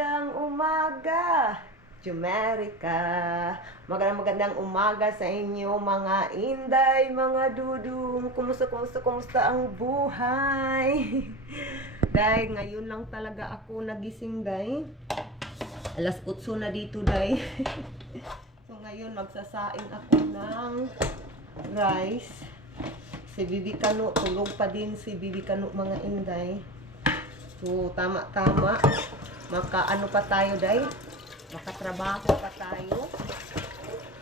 magandang umaga, Jumerica. Magandang umaga sa inyo mga inday, mga dudong. Kumusta ang buhay? Dahil ngayon lang talaga ako nagising, day. Alas 8 na dito, day. So ngayon magsasaing ako ng rice. Si Bibi Kano, tulog pa din si Bibi Kano, mga inday. So, tama-tama. Makaano pa tayo, day? Makatrabaho pa tayo.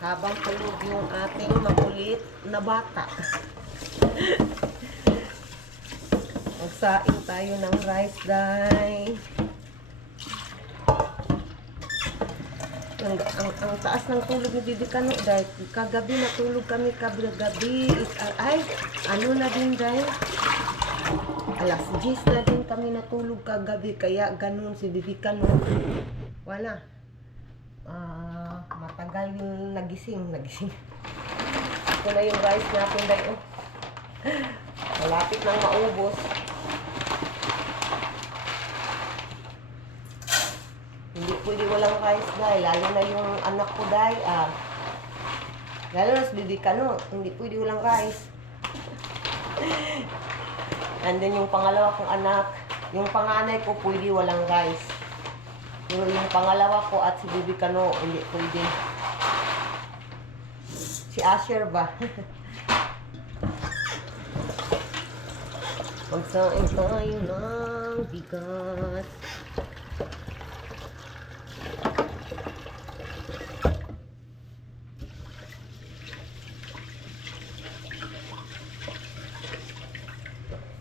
Habang tulog yung ating makulit na bata. Magsaing tayo ng rice, day. Ang taas ng tulog ni Bibi Kano, day. Kagabi natulog kami, kagabi. Ay, ano na din, day? Alas 10 na din kami natulog kagabi, kaya ganun si Bibi Kano. Wala. Matagal yung nagising. Ito na yung rice natin, dayo. Malapit nang maubos. Hindi pwede walang rice, dahil lalo na yung anak ko, dahil lalo na si Bibi Kano, hindi pwede walang rice. And then yung pangalawa kong anak, yung panganay ko pwede walang rice. Yung pangalawa ko at si Bibi Kano, hindi pwede. Si Asher ba? Magsaing tayo ng bigas.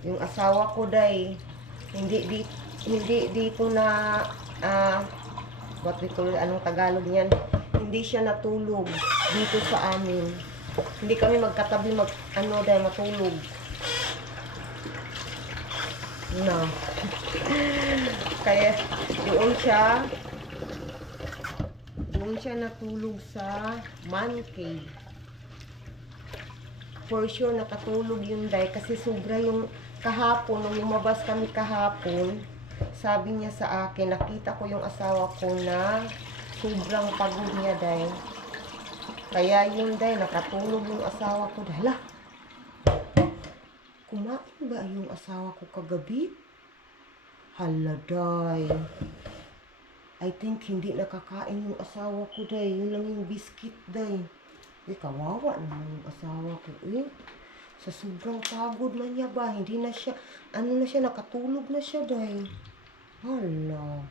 Yung asawa ko, day, hindi dito na what we call, anong Tagalog niyan, hindi siya natulog dito sa amin. Hindi kami magkatabi matulog. No. Kaya doon siya natulog sa man cave. For sure nakatulog yun, day, kasi sobra yung kahapon, nung lumabas kami kahapon, sabi niya sa akin, nakita ko yung asawa ko na sobrang pagod niya, day. Kaya yun, day, nakatulog yung asawa ko. Hala, kumain ba yung asawa ko kagabi? Hala, day. I think hindi nakakain yung asawa ko, day. Yun lang yung biscuit, day. Kawawa naman yung asawa ko. Sa sobrang pagod na niya ba, hindi na siya, nakatulog na siya, day. Hala.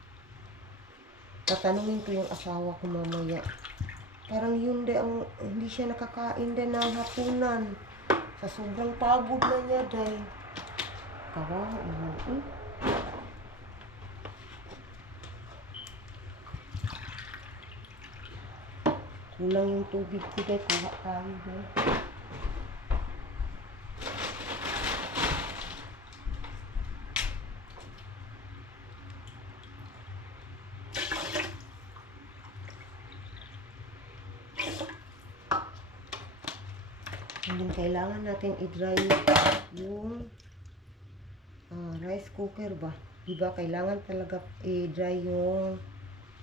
Tatanungin ko yung asawa ko mamaya. Parang yun, day, hindi siya nakakain din ng hapunan. Sa sobrang pagod na niya, day. Kawawa naman. Kulang yung tubig ko, day. Kuha tayo, day. And then, kailangan natin i-dry yung rice cooker ba? Diba, kailangan talaga i-dry yung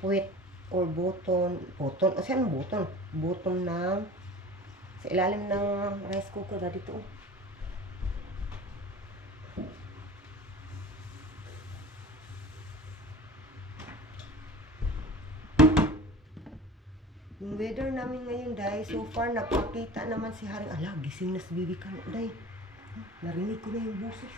puwet or button, saan button? Button ng, sa ilalim ng rice cooker ba dito? Yung weather namin ngayon, day, so far nagpakita naman si Haring. Ala, gising na si Bibi Kano, day. Narinig ko na yung boses.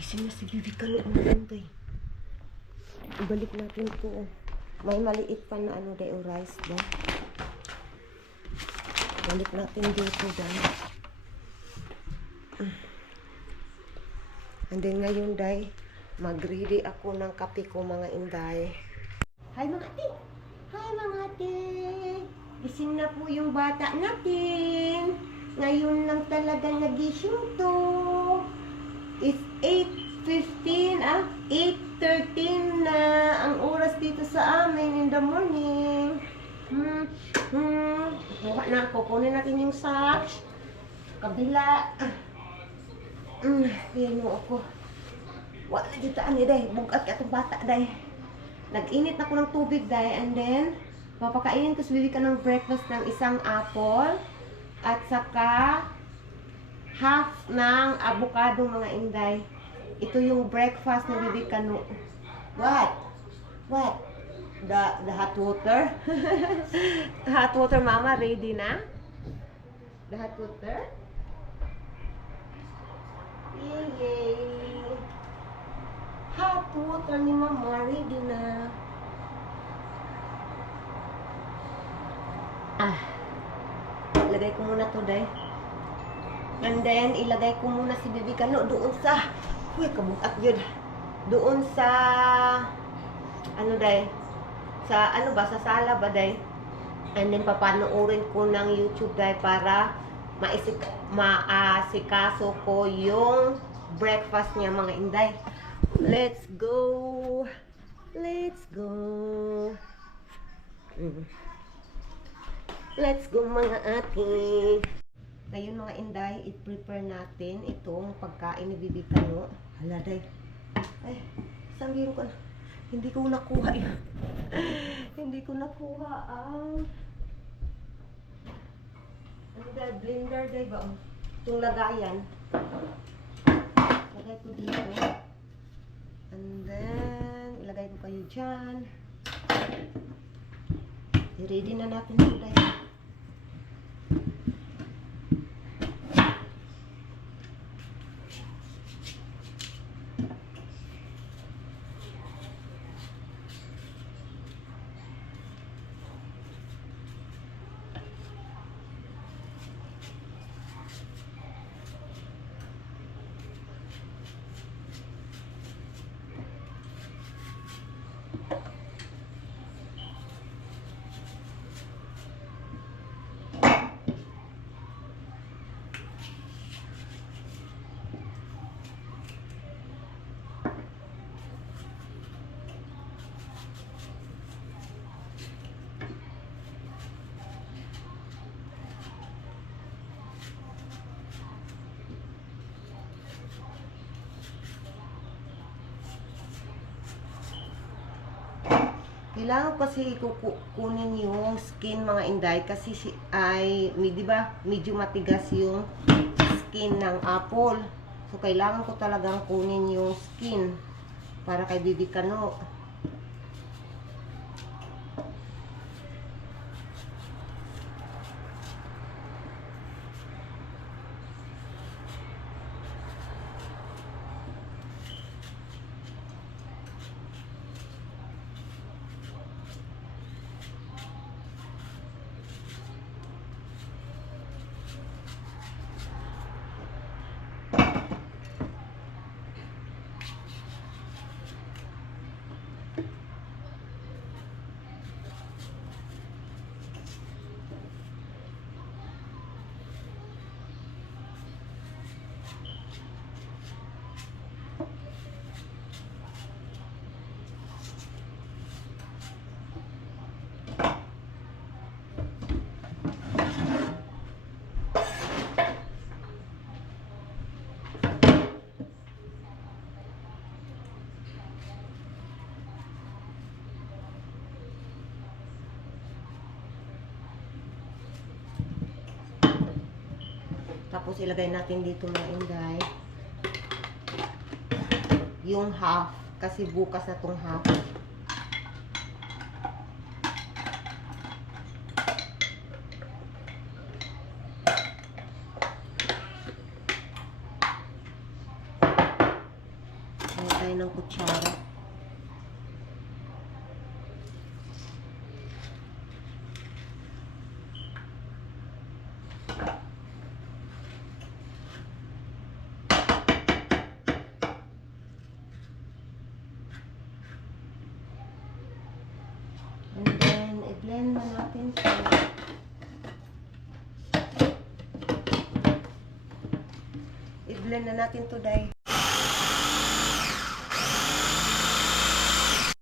Gising na si Bibi Kano, day. Ibalik natin ito. May maliit pa na day, o rice, day. Balik natin dito, day. And then ngayon, day, mag-ready ako ng kape ko, mga inday. Hi mga ate! Hi mga ate! Gising na po yung bata natin. Ngayon lang talaga nagising to. It's 8:15, 8:13 na ang oras dito sa amin in the morning. Kuha na ako. Kunin natin yung socks. Kabila. Yan mo ako. Wala dito ani day. Bugat ka itong bata day. Nag-init na ko ng tubig day. And then, papakainin ko sa bibi ka ng breakfast ng isang apple. At saka, half ng avocado mga inday. Ito yung breakfast ng bibi ka no. What? What? The hot water? The hot water mama ready na? The hot water? Yay! Hot water ni mama ready na. Ilagay ko muna to day. And then ilagay ko muna si Bibi Kano doon sa kabukat yun. Doon sa ano day? Sa ano ba? Sa sala ba day? And then papanoorin ko ng YouTube day para maasikaso ko yung breakfast niya mga inday. Let's go! Let's go! Let's go mga ate! Ngayon mga inday, i-prepare natin itong pagkain ni Bibi Kano. Hala day. Ay, isang biro ko na. Hindi ko nakuha yun. Hindi ko nakuha ang ano day, blender day ba? Itong lagayan. Lagay ko dito. And then, ilagay ko kayo dyan. I-ready na natin ito day. Kailangan kasi kukunin yung skin mga inday kasi di ba, medyo matigas yung skin ng apple. So kailangan ko talagang kunin yung skin para kay Bibi Kano. Tapos ilagay natin dito mga inday yung half kasi bukas na tong half. Kaya tayo ng kutsara. And then, i-blend na natin siya. i-blend na natin to, day.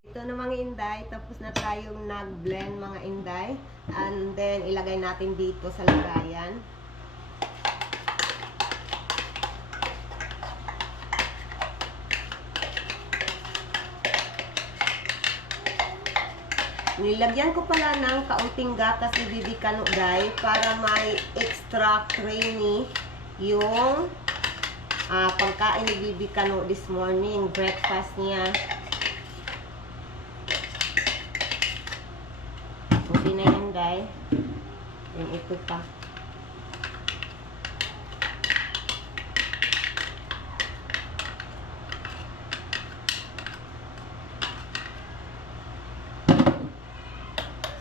Ito na mga inday, tapos na tayong nag-blend mga inday. And then, ilagay natin dito sa lagayan. Nilagyan ko pala ng kaunting gatas ni Bibi Kano, day, para may extra creamy yung pagkain ni Bibi Kano this morning, breakfast niya. Okay na yan, day. Yung ito pa.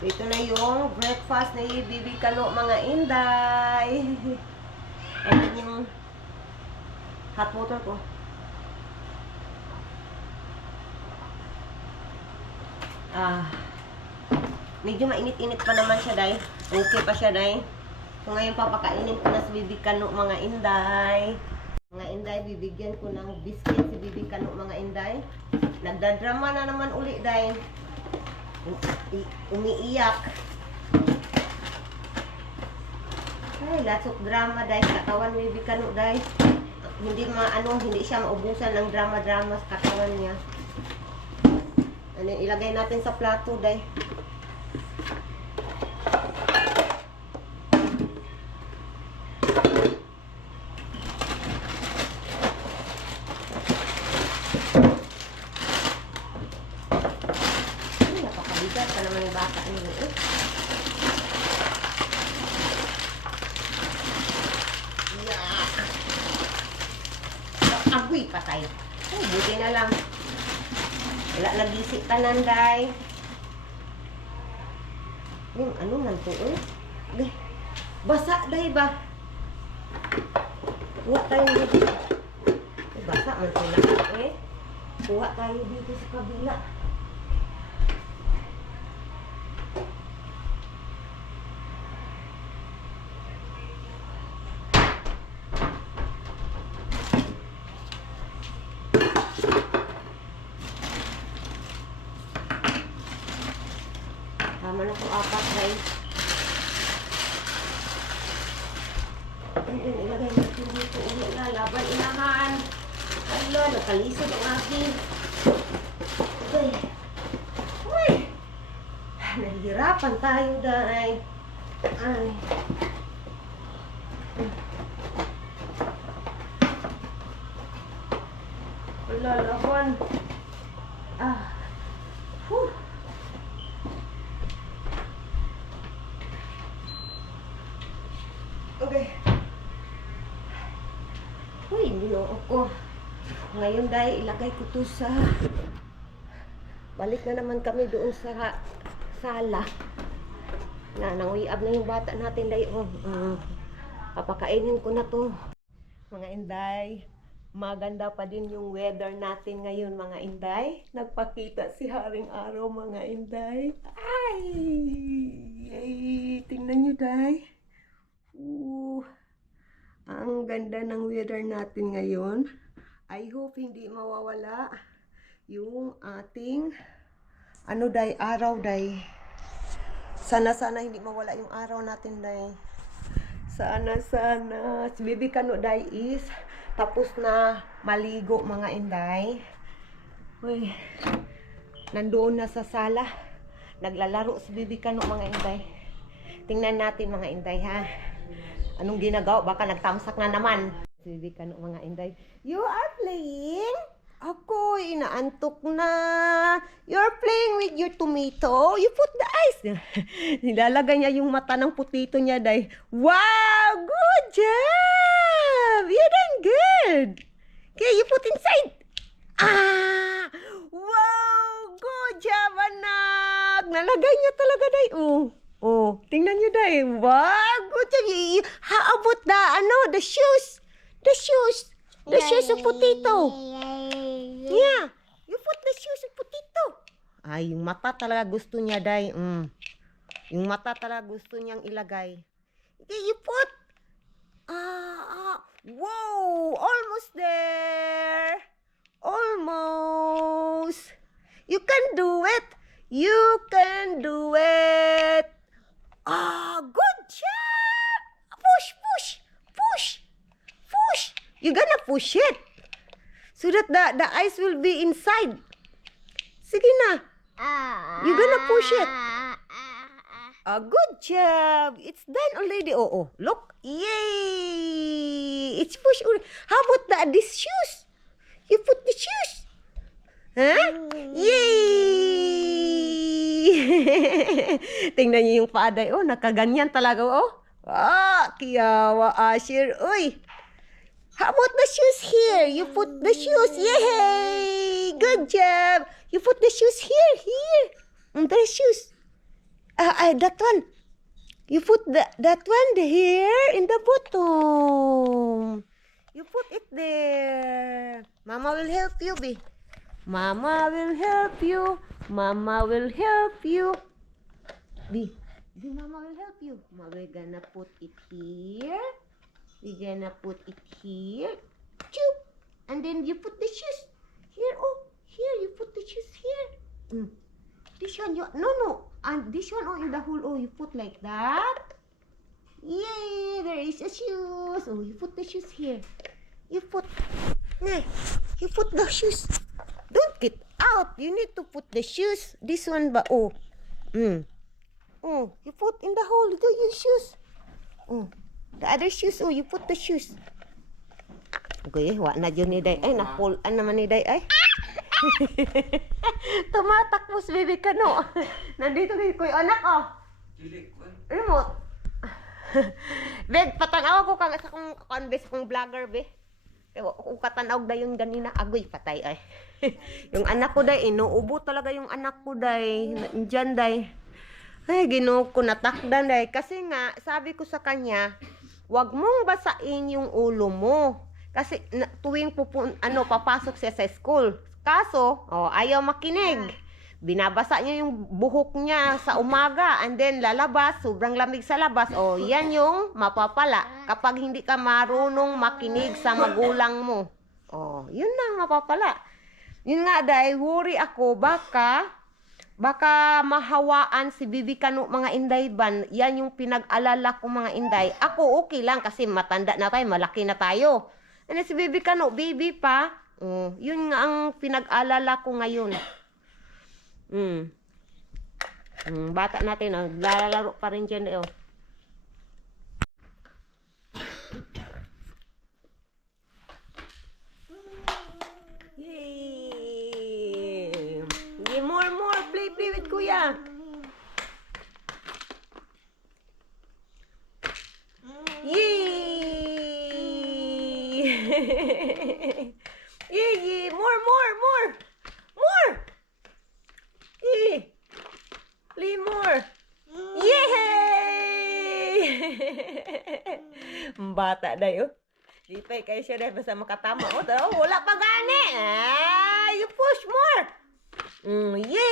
So, ito na yung breakfast ni Bibi Kano, mga inday. And then yung hot water ko. Medyo mainit-init pa naman siya, day. Okay pa siya, day. So, ngayon papakainin ko na si Bibi Kano, mga inday. Mga inday, bibigyan ko ng biscuit si Bibi Kano, mga inday. Nagdadrama na naman uli, day. Umiiyak. Ay, lots of drama, day. Katawan ni Bibi Kano, day. Hindi siya maubusan ng drama-drama sa katawan niya. Ano, ilagay natin sa plato, day. Napakabigat pa naman yung bata niyo, eh. Agoy, patay. Ay, buti na lang. Wala nag-isip ka nanday. Yung ano man to, eh? Basa, day ba? Kuha tayo dito. Basa man sila, eh. Kuha tayo dito sa kabila. Tama na po, 4, guys. Ayun, ilagay natin dito. Laban inahan. Hala, nakalisod ang aking. Okay. Uy! Nahihirapan tayo, day. Ay. Hala, laban. Whew. Okay. Uy, ginoo ko. Ngayon, day, ilagay ko to sa... Balik na naman kami doon sa sala. Nanguiab na yung bata natin, day. Papakainin ko na to. Mga inday, maganda pa din yung weather natin ngayon, mga inday. Nagpakita si Haring Araw, mga inday. Ay! Ay, tingnan nyo, day. Ang ganda ng weather natin ngayon. I hope hindi mawawala yung ating day, araw, day. Sana hindi mawala yung araw natin, day. Sana. Si Bibi Kano, day, is tapos na maligo, mga inday. Uy, nandoon na sa sala. Naglalaro si Bibi Kano, mga inday. Tingnan natin, mga inday, ha. Anong ginagawa? Baka nagtamsak na naman. Bibi Kano, mga inday. You are playing? Ako, inaantok na. You're playing with your tomato. You put the ice. Nilalagay niya yung mata ng putito niya, day. Wow! Good job! You're doing good. Okay, you put inside. Wow! Good job, anak! Nalagay niya talaga, day. Tingnan niyo, day. Wow! Good job. How about the shoes? The shoes of potato. Yeah. You put the shoes of potato. Ay, yung mata talaga gusto niya, day. Yung mata talaga gusto niyang ilagay. Okay, you put Whoa! Almost there! Almost! You can do it! You can do it! Good job! Push, push, push, push! You're gonna push it so that the ice will be inside. Sige na. You're gonna push it. Good job. It's done already. Oh, look. Yay! It's pushed already. How about these shoes? You put the shoes. Huh? Yay! Tingnan niyo yung paaday. Oh, nakaganyan talaga. Oh. Kiyawa, Asher. Uy. How about the shoes here? You put the shoes. Yay! Good job. You put the shoes here. The shoes. That one. You put that one here in the bottom. You put it there. Mama will help you, B. Mama will help you. Mama will help you. B, Mama will help you. We're gonna put it here. We're gonna put it here. Choop. And then you put the shoes here. Oh, here. You put the shoes here. This one, no. And this one, in the hole. Oh, you put like that. Yay, there is a shoes. Oh, you put the shoes here. You put the shoes. Don't get out. You need to put the shoes. This one ba? Oh, you put in the hole. Do your shoes. Oh, the other shoes. Oh, you put the shoes. Okay, wa na dyan ni Day. Ay, napulan naman ni Day. Ay. Tumatakbo si baby ka, no? Nandito kayo, kuya anak, oh. Remote. Bed, patanaw ko kang sa kong converse kong vlogger, be. Kung katanaw da yung ganina, agoy, patay, ay. Yung anak ko, day, inuubo talaga yung anak ko, day. Diyan, day. Ay, Ginoo ko, natakdan, day. Kasi nga, sabi ko sa kanya, wag mong basain yung ulo mo. Kasi tuwing papasok siya sa school. Kaso, ayaw makinig. Binabasa niya yung buhok niya sa umaga and then lalabas, sobrang lamig sa labas. Yan yung mapapala kapag hindi ka marunong makinig sa magulang mo. Yun na mapapala. Yun nga dahil worry ako baka mahawaan si Bibi Kano mga inday ban. Yan yung pinag-alala ko mga inday. Ako okay lang kasi matanda na tayo, malaki na tayo. Ano si Bibi Kano, baby pa. Yun nga ang pinag-alala ko ngayon. Bata natin, lalaro pa rin dyan, Yay! More. Play with Kuya. Yay! Yay! More! Play more! Yay! Bata dayo. Lipay kayo siya dahil basta makatama. Wala pa gani. You push more! Yay!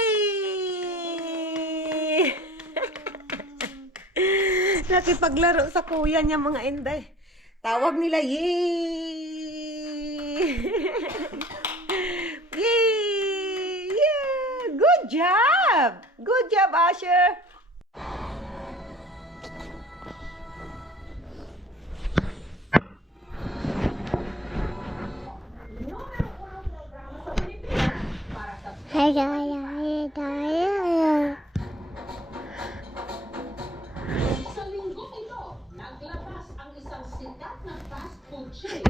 Nakipaglaro sa kuya niya mga inday. Tawag nila, yay! Yay! Yeah! Good job! Good job, Asher! Sa linggong ito, naglabas ang isang sikat na fast food chain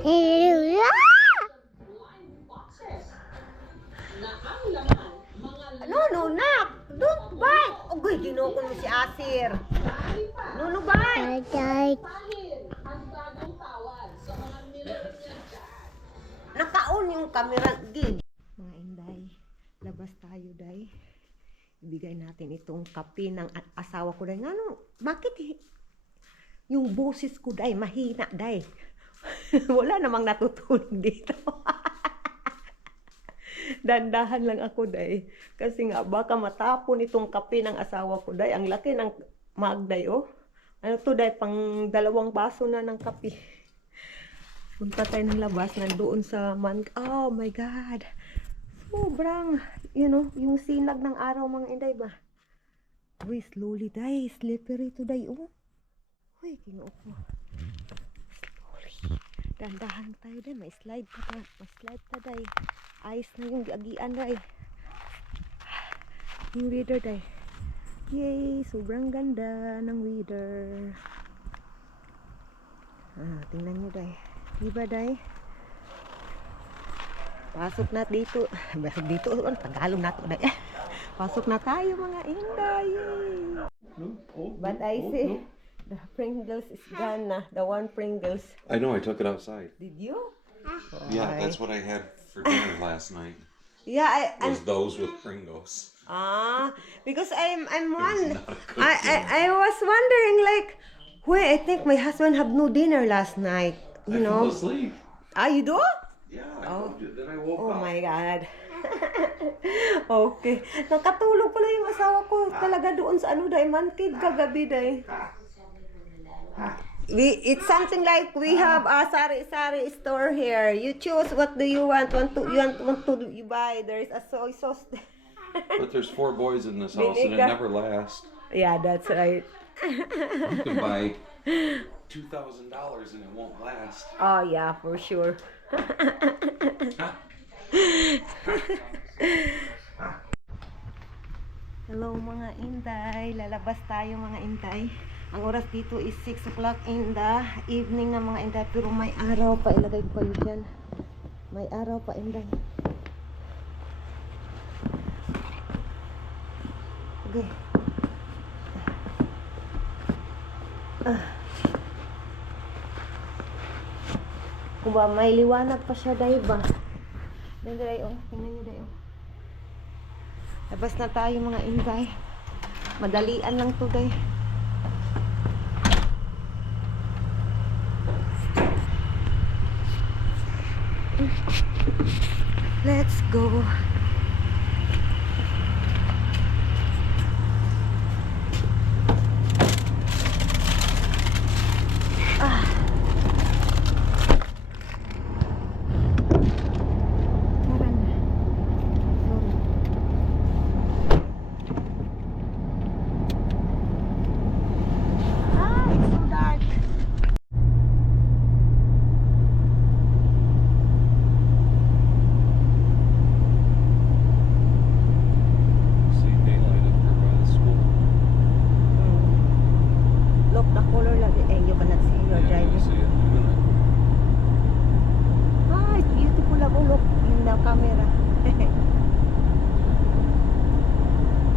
blind boxes na ang laman mga No, nak! Don't bite! Ugoy, ginukon mo si Asir. lahi pa No, bite! pahil ang bagong tawad sa mga millennial dad. Nakaon yung camera gig. Mga inday, labas tayo, day. Ibigay natin itong kape ng asawa ko, day. Ano, bakit yung boses ko, day, mahina, day. Wala namang natutulog dito. Dandahan lang ako, day. Kasi nga, baka matapon itong kape ng asawa ko, day. Ang laki ng mug, day, oh. Ano to, day, pang 2 baso na ng kape. Punta tayo ng labas, nandoon sa oh my God. Sobrang, yung sinag ng araw mga inday ba? Uy, slowly day, slippery today, oh. Uy, kinuo ko. Slowly. Dandahan tayo day, may slide pa day. Ayos na yung agian day. Yung weather day. Yay, sobrang ganda ng weather. Tingnan nyo day. Diba day? Pasok na dito. Dito, Tagalog na ito day. Pasok na tayo mga inday. But I see the Pringles is gone na. The one Pringles. I know, I took it outside. Did you? Yeah, that's what I had for dinner last night. Yeah, Was those with Pringles. because I'm one. not a good dinner. I was wondering like, wait, I think my husband had no dinner last night. You I know? fell asleep. You do? Yeah, I told you. Then I woke Oh up. my God. Okay. Nakatulog pala yung asawa ko talaga doon sa dahil mankid kagabi dahil. It's something like we have a sari-sari store here. You choose what do you want. Want to you buy. There is a soy sauce. But there's 4 boys in this house and it Vinegar. never lasts. Yeah, that's right. You can buy $2,000 and it won't last. Oh yeah, for sure. Hello mga inday, lalabas tayo mga inday. Ang oras dito is 6 o'clock in the evening na mga inday. Pero may araw pa, ilagay ko kayo dyan. May araw pa inday. Okay. Kung ba may liwanag pa siya dahil ba? Tingnan nyo dayo. Labas na tayo mga inday. Madalian lang to day. Let's go. Tara na. It's so dark. See daylight up here by the school. Look, the color lagi. You cannot see your Yeah, driving. you see it in a minute. It's beautiful ako. Look in the camera.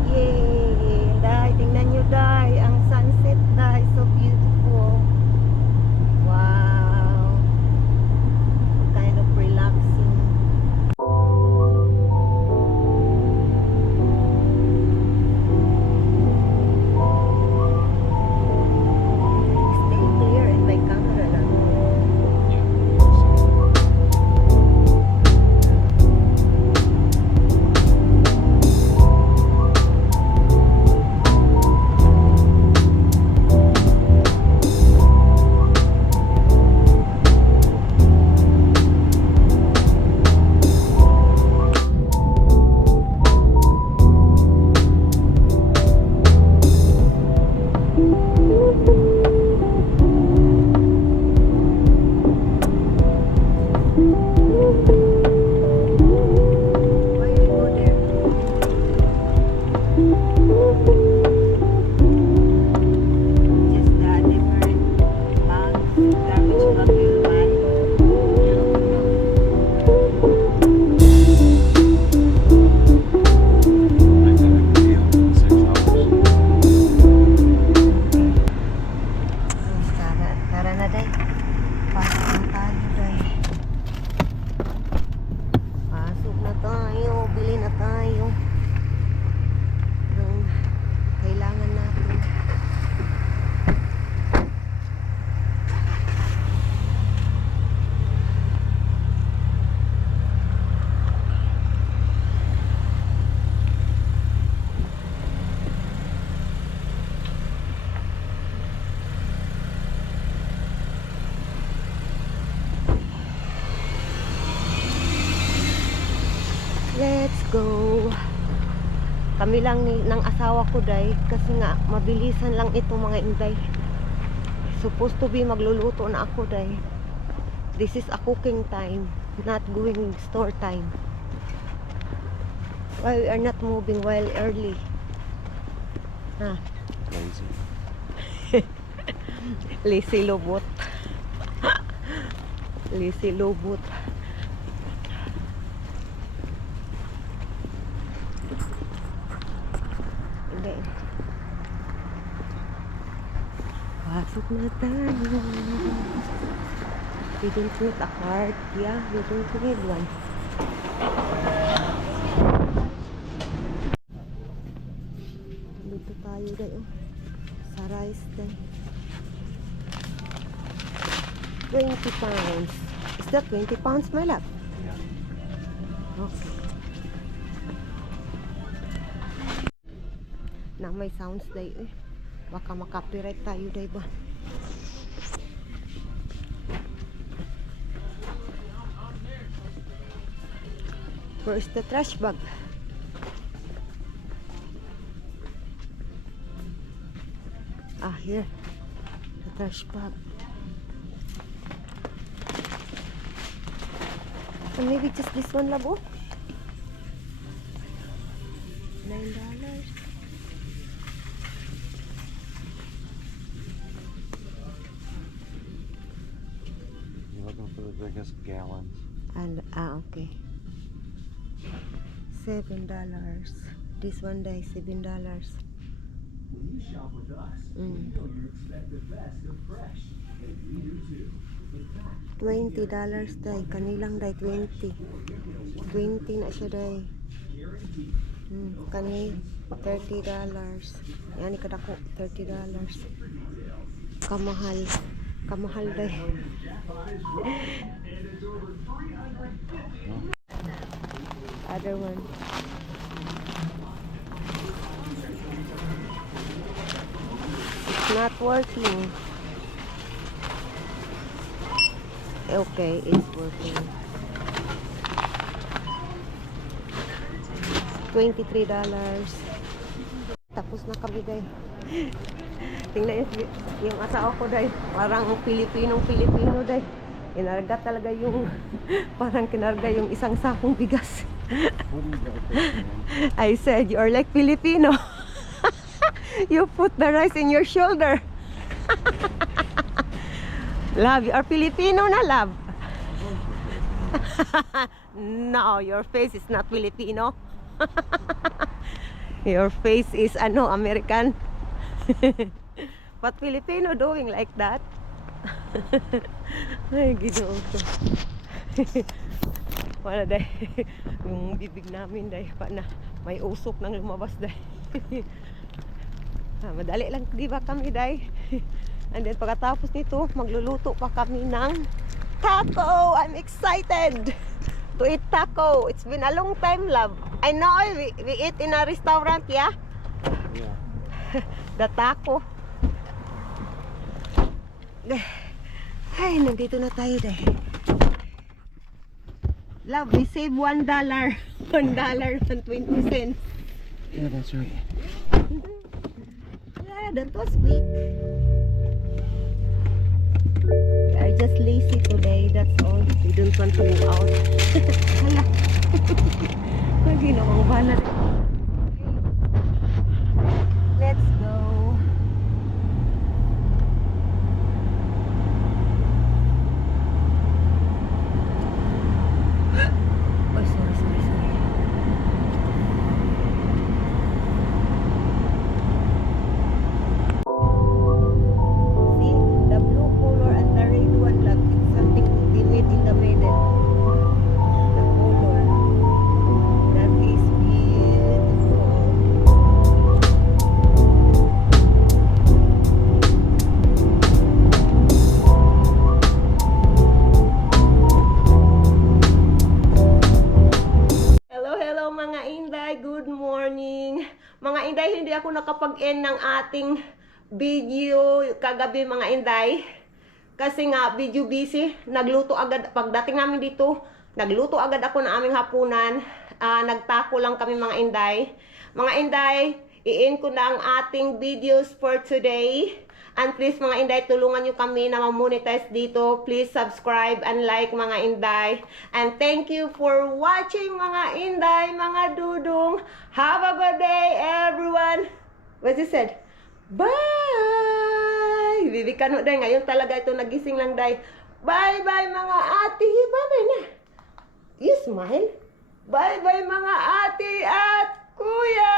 Yay! Day, tingnan nyo day. Ang sunset day. So beautiful. Wow. Kind of relaxing. Stay clear in my camera lang. Why you go there? Just the different bags, garbage bag you buy. I think it could be up in 6 hours. Tara na day. Pasok na tayo day. Pasok na tayo. Bili na tayo. Ng kailangan natin. Kami lang ng asawa ko day, kasi nga mabilisan lang ito mga inday. Supposed to be magluluto na ako day. This is a cooking time, not going store time. Why we are not moving while early? Lazy. Lazy lobot. Lazy lobot. Hindi. Pasok na tayo. We don't need a card. Yeah, we don't need one. Dito tayo dahil. Sa rice dahil. 20 pounds. Is that 20 pounds, my love? Yeah. Okay. Na may sounds day eh. Baka makapiright tayo day ba? Where is the trash bag? Ah, here. The trash bag. So maybe just this one, labo? $9. You're looking for the biggest gallons. And okay. $7. This one day $7. When you shop with us, we know you expect the best of fresh, and we do too. In fact, $20 day. Kanilang day 20. 20 na siya day. Kani $30. Yan ikadako $30. Kamahal. Kamahal day. Other one. It's not working. Okay, it's working. $23. Tapos na kami day. Tingnan yung asawa ko day. Parang Pilipinong-Pilipino day. Kinarga talaga yung parang kinarga yung isang sakong bigas. I said, you're like Filipino. You put the rice in your shoulder. Love, you are Filipino na, love. No, your face is not Filipino. Your face is American. But Filipino doing like that? Ay, ginoo ko. Wala day. Yung bibig namin day pa na may usok nang lumabas day. Madali lang di ba kami day? And then pagkatapos nito magluluto pa kami ng taco. I'm excited to eat taco. It's been a long time, love. I know we eat in a restaurant, yeah? Yeah. The taco. Ay, nandito na tayo day. Love, we save $1. $1.20. Yeah, that's right. Yeah, that was quick. We are just lazy today, that's all. We don't want to go out. Hala. Ginawang banat. Let's go. Oh, sorry. See, the blue color and the red one, like it's something they made in the middle. The color. That is beautiful. Hello mga Inday, good morning. Mga Inday, hindi ako nakapag-end ng ating video kagabi mga Inday. Kasi nga, video busy. Nagluto agad, pagdating namin dito, nagluto agad ako ng aming hapunan. Nagtako lang kami mga Inday. Mga Inday, i-end ko na ang ating videos for today. And please mga Inday, tulungan nyo kami na ma-monetize dito. Please subscribe and like mga Inday. And thank you for watching mga Inday, mga dudong. Have a good day everyone. What's it said? Bye! Bibi Kano day, ngayon talaga ito nagising lang day. Bye-bye mga ate. Bye-bye na. You smile. Bye-bye mga ate at kuya.